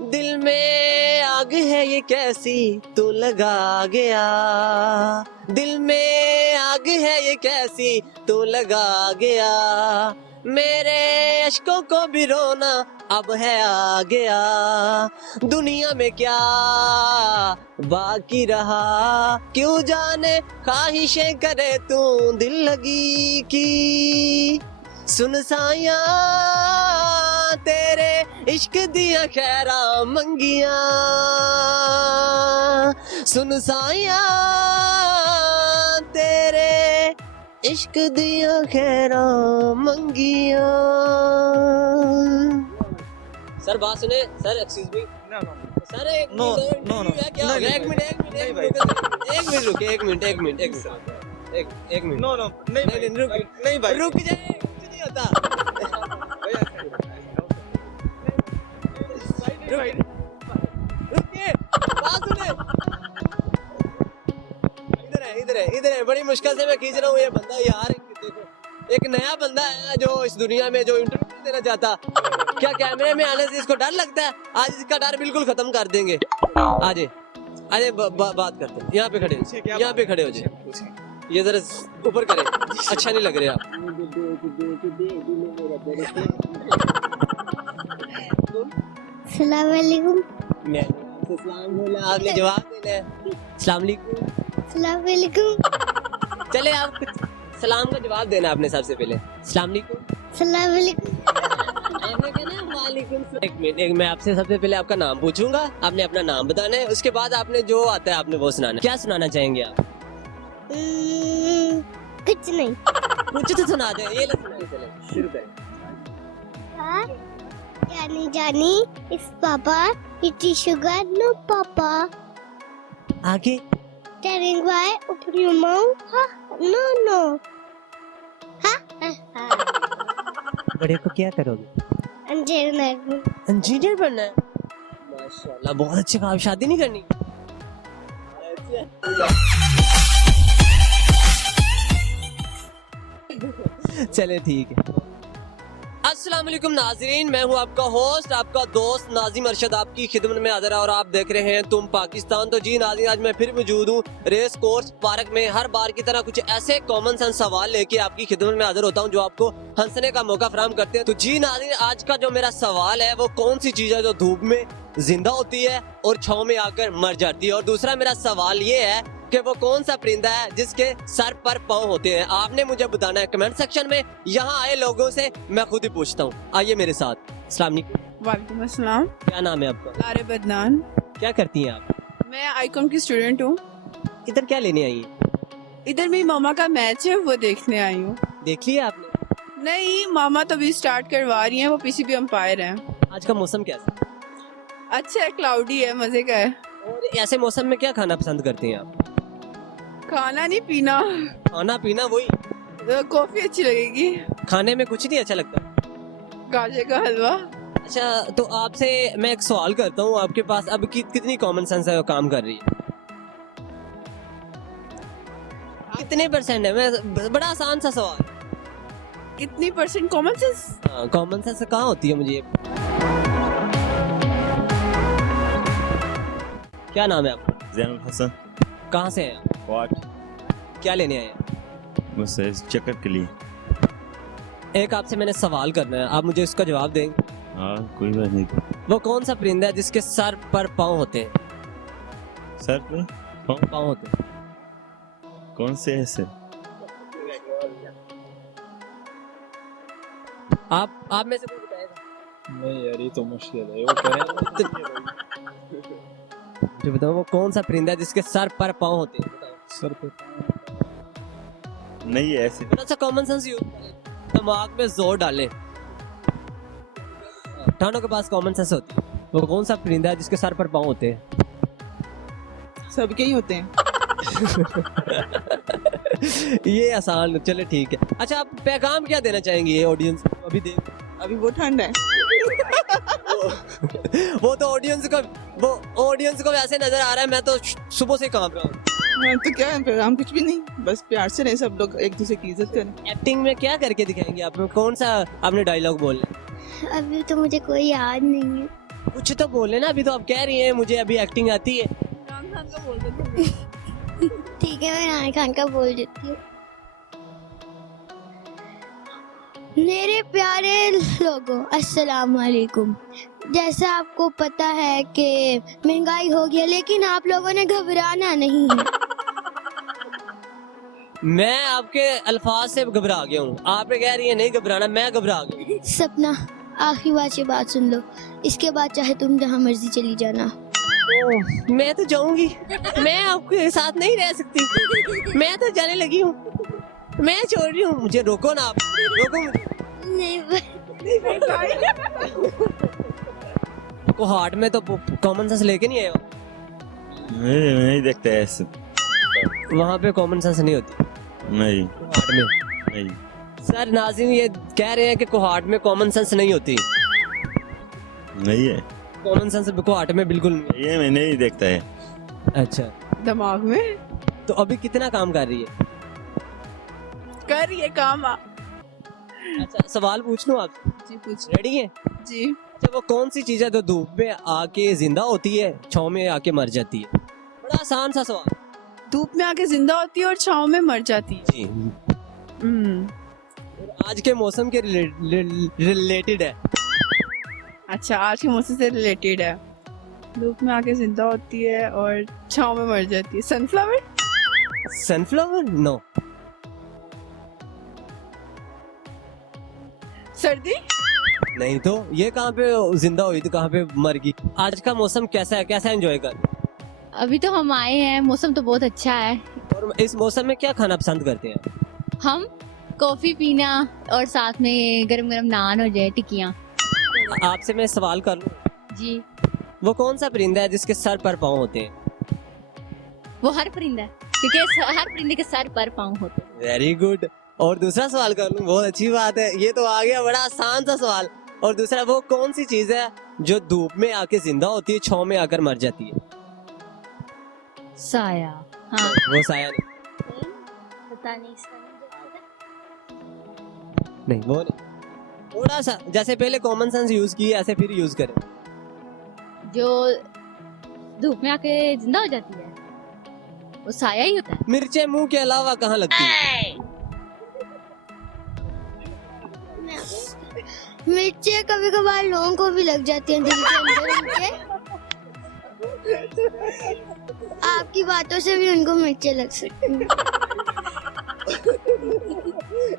दिल में आग है ये कैसी तू लगा गया, दिल में आग है ये कैसी तू लगा गया, मेरे अश्कों को भी रोना अब है आ गया, दुनिया में क्या बाकी रहा, क्यों जाने ख्वाहिशें करे तू दिल लगी की, सुन साया तेरे इश्क दिया खैरा मंगिया, सुन साया तेरे इश्क दिया खैरा मंगिया। सर बात सुने सर, एक्सक्यूज मी सर, एक No, मिनट no, no. क्या हो गया? एक मिनट रुकिए, एक मिनट नो नो नहीं भाई, नहीं भाई, रुक जाए, कुछ नहीं होता। रुकिए, बात सुने, इधर है, बड़ी मुश्किल से मैं खींच रहा हूँ ये बंदा यार, देखो एक नया बंदा है जो इस दुनिया में जो इंटरव्यू नहीं देना चाहता, क्या कैमरे में आने से इसको डर लगता है? आज इसका डर बिल्कुल खत्म कर देंगे। आजे बात करते हैं, यहाँ पे खड़े हो जाए, ये जरा ऊपर करें, अच्छा नहीं लग रहे आप। अस्सलाम वालेकुम। मैं आपसे सलाम बोला, आपने जवाब देना है सलाम अलैकुम। अस्सलाम वालेकुम। चले आप सलाम का जवाब देना आपने सबसे पहले, सलाम अलैकुम। अस्सलाम वालेकुम। आपने कहना वालेकुम सलाम। एक मिनट, मैं आपसे सबसे पहले आपका नाम पूछूंगा, आपने अपना नाम बताना है, उसके बाद आपने जो आता है आपने वो सुनाना है। क्या सुनाना चाहेंगे आप? कुछ नहीं। कुछ तो सुना दे, ये लो सुनाइए, चले शुरू करें। जानी जानी इस पापा इतनी शुगर नो पापा, आगे telling why open your mouth, ha no ha ha। बड़े को क्या करोगे? इंजीनियर बनना है, माशाल्लाह बहुत अच्छे काम। शादी नहीं करनी? चले ठीक है। अस्सलाम वालेकुम नाजरीन, मैं हूं आपका होस्ट, आपका दोस्त नाजिम अरशद आपकी खिदमत में हाजिर है और आप देख रहे हैं तुम पाकिस्तान। तो जी नाज़रीन, आज मैं फिर मौजूद हूं रेस कोर्स पार्क में। हर बार की तरह कुछ ऐसे कॉमन सेंस सवाल लेके आपकी खिदमत में हाजिर होता हूं जो आपको हंसने का मौका फराहम करते हैं। तो जी नाज़रीन, आज का जो मेरा सवाल है वो कौन सी चीज है जो धूप में जिंदा होती है और छांव में आकर मर जाती है। और दूसरा मेरा सवाल ये है कि वो कौन सा परिंदा है जिसके सर पर पाँव होते हैं। आपने मुझे बताना है कमेंट सेक्शन में। यहाँ आए लोगों से मैं खुद ही पूछता हूँ, आइए मेरे साथ। अस्सलाम वालेकुम। वालेकुम अस्सलाम। क्या नाम है आपका? लारे बदनान। क्या करती हैं आप? मैं आईकॉम की स्टूडेंट हूँ। इधर क्या लेने आई हैं? इधर मेरी मामा का मैच है, वो देखने आई हूँ। देख लिया आपने? नहीं, मामा तो अभी स्टार्ट करवा रही हैं, वो पीसीबी अंपायर हैं। आज का मौसम कैसा है? अच्छा है, क्लाउडी है, मजे का है। और ऐसे मौसम में क्या खाना पसंद करते हैं आप? खाना नहीं पीना, खाना पीना वही। कॉफी अच्छी लगेगी। खाने में कुछ नहीं अच्छा लगता? गाजर का हलवा। अच्छा, तो आपसे मैं एक सवाल करता हूँ, आपके पास अब कितनी कॉमन सेंस है वो काम कर रही है? कितने परसेंट है? मैं बड़ा आसान सा सवाल। कितनी परसेंट कॉमन सेंस? हाँ, कॉमन सेंस कहाँ होती है मुझे? क्या नाम है आपका? जैनुल हसन। कहाँ से हैं आप? व्हाट? क्या लेने आए हैं? बस इस चक्कर के लिए। एक आपसे मैंने सवाल करना है, आप मुझे इसका जवाब देंगे? हाँ, कोई बात नहीं। वो कौन सा परिंदा है जिसके सर पर पाँव होते हैं? सर पे पाँव होते हैं। कौन से है सर? आप में से कोई बताएगा? नहीं यार, ये तो मुश्किल है, वो करें। मुझे बताओ वो कौन सा परिंदा है जिसके सर पर पाँव होते हैं? बताओ। सर पे नहीं है ऐसे। थोड़ा सा कॉमन सेंस यूज करें, दिमाग में जोर डालें। ठानों के पास कॉमन सेंस होती है। वो कौन सा परिंदा है जिसके सर पर पाँव होते हैं? सबके ही होते हैं। ये आसान, चले ठीक है। अच्छा, आप पैगाम क्या देना चाहेंगे ये ऑडियंस को? अभी वो ठंड है। वो तो ऑडियंस को वैसे नजर आ रहा है, मैं तो सुबह से काम रहा हूँ। तो क्या है, पैगाम कुछ भी नहीं, बस प्यार से रहे सब लोग, एक दूसरे की इज्जत करें। एक्टिंग में क्या करके दिखाएंगे आप? कौन सा आपने डायलॉग बोलना है? अभी तो मुझे कोई याद नहीं है। कुछ तो बोले ना, अभी तो आप कह रही हैं मुझे अभी एक्टिंग आती है। इमरान खान का बोल देते हैं। ठीक है, मैं इमरान खान का बोल देती हूँ। मेरे प्यारे लोगों, अस्सलाम वालेकुम। जैसा आपको पता है कि महंगाई हो गई है, लेकिन आप लोगों ने घबराना नहीं है। मैं आपके अल्फाज से घबरा गया हूँ। आप कह रही है नहीं घबराना, मैं घबरा गया। सपना, आखिरी बात ये बात सुन लो, इसके बाद चाहे तुम जहाँ मर्जी चली जाना। मैं तो जाऊंगी, मैं आपके साथ नहीं रह सकती। मैं तो जाने लगी हूँ, मैं छोड़ रही हूँ, मुझे रोको ना, आप रोको मुझे। नहीं को हार्ट में तो कॉमन सेंस लेके नहीं आए हो। नहीं देखते ऐसे। वहाँ पे कॉमन सेंस नहीं होती नहीं कोहाट में। नहीं सर नाज़रीन ये कह रहे हैं कि कोहाट में कॉमन सेंस नहीं होती। नहीं है, कॉमन सेंस कोहाट में बिल्कुल नहीं ये मैं नहीं देखता है। है। अच्छा, दिमाग में तो अभी कितना काम कर रही है? कर ये काम अच्छा, सवाल पूछ लूँ आप? जी पूछ रेडी है? जी। अच्छा, वो कौन सी चीज है जो धूप में आके जिंदा होती है, छाँव में आके मर जाती है? बड़ा आसान सा सवाल। धूप में आके जिंदा होती है और छाँव में मर जाती है। जी, हम्म, और आज के मौसम के रिलेटेड है। अच्छा, आज के मौसम से रिलेटेड है। धूप में आके जिंदा होती है और छाँव में मर जाती है। सनफ्लावर। सनफ्लावर? नो। सर्दी। नहीं तो ये कहाँ पे जिंदा हुई तो कहाँ पे मर गई? आज का मौसम कैसा है, कैसा एंजॉय कर? अभी तो हम आए हैं, मौसम तो बहुत अच्छा है। और इस मौसम में क्या खाना पसंद करते हैं? हम कॉफी पीना और साथ में गरम गरम नान हो जाए, टिक्कियाँ। आपसे मैं सवाल कर लूं, जी, वो कौन सा परिंदा है जिसके सर पर पाँव होते हैं? वो हर परिंदा है, क्योंकि हर परिंदे के सर पर पाँव होते हैं। Very good. और दूसरा सवाल कर लूं, बहुत अच्छी बात है, ये तो आ गया बड़ा आसान सा सवाल। और दूसरा, वो कौन सी चीज है जो धूप में आके जिंदा होती है, छाँव में आकर मर जाती है? साया। हाँ, वो साया नहीं। पता नहीं इसका नहीं वो नहीं। थोड़ा सा जैसे पहले कॉमन सेंस यूज किए ऐसे फिर यूज करें। जो धूप में आके जिंदा हो जाती है वो साया ही होता है। मिर्चें मुंह के अलावा कहाँ लगती है? मिर्चें कभी कभार लोगों को भी लग जाती हैं दिल के अंदर उनके। आपकी बातों से भी उनको मिर्चें लग सकती हैं।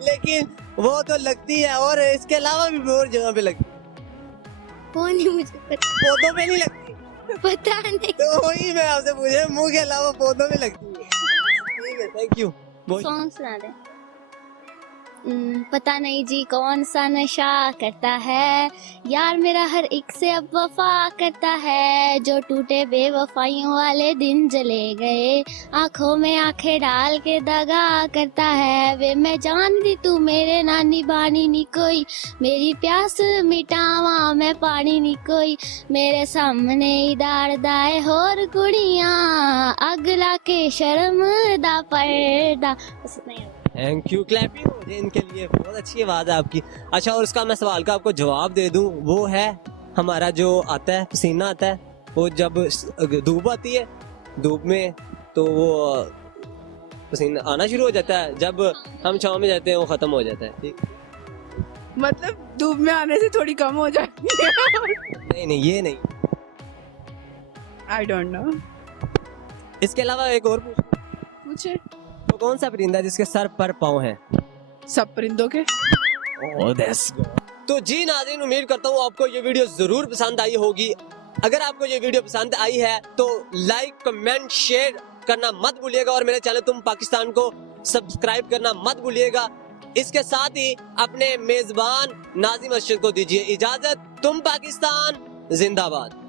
लेकिन वो तो लगती है, और इसके अलावा भी और जगह पे लगती है। वो नहीं मुझे पता, पौधों पे नहीं लगती। पता नहीं। तो वही मैं आपसे पूछे, मुंह के अलावा पौधों में लगती है। ठीक है, थैंक यू। सॉन्ग सुना दे। पता नहीं जी कौन सा नशा करता है, यार मेरा हर एक से अब वफा करता है। जो टूटे बेवफाइयों वाले दिन जले गए, आंखों में आंखें डाल के दगा करता है। वे मैं जान दी तू मेरे ना निभानी नी कोई, मेरी प्यास मिटावा मैं पानी नी कोई। मेरे सामने इदार दाए होर कुड़ियां, अगला के शर्म दा पर्दा। बस इतना ही। थैंक यू, क्लैपिंग हो जाए इनके लिए, बहुत अच्छी आवाज है आपकी। अच्छा, और उसका मैं सवाल का आपको जवाब दे दूं, वो है हमारा जो आता है पसीना आता है, वो जब धूप आती है, धूप में तो वो पसीना आना शुरू हो जाता है, जब हम छाँव में जाते हैं वो खत्म हो जाता है। ठीक, मतलब धूप में आने से थोड़ी कम हो जाती है। नहीं नहीं ये नहीं। I don't know. इसके अलावा एक और पूछे। वो कौन सा परिंदा है जिसके सर पर पाँव है? सब परिंदों के। तो जी नाज़रीन, उम्मीद करता हूँ आपको ये वीडियो जरूर पसंद आई होगी। अगर आपको ये वीडियो पसंद आई है तो लाइक कमेंट शेयर करना मत भूलिएगा, और मेरे चैनल तुम पाकिस्तान को सब्सक्राइब करना मत भूलिएगा। इसके साथ ही अपने मेजबान नाज़िम अरशद को दीजिए इजाजत। तुम पाकिस्तान जिंदाबाद।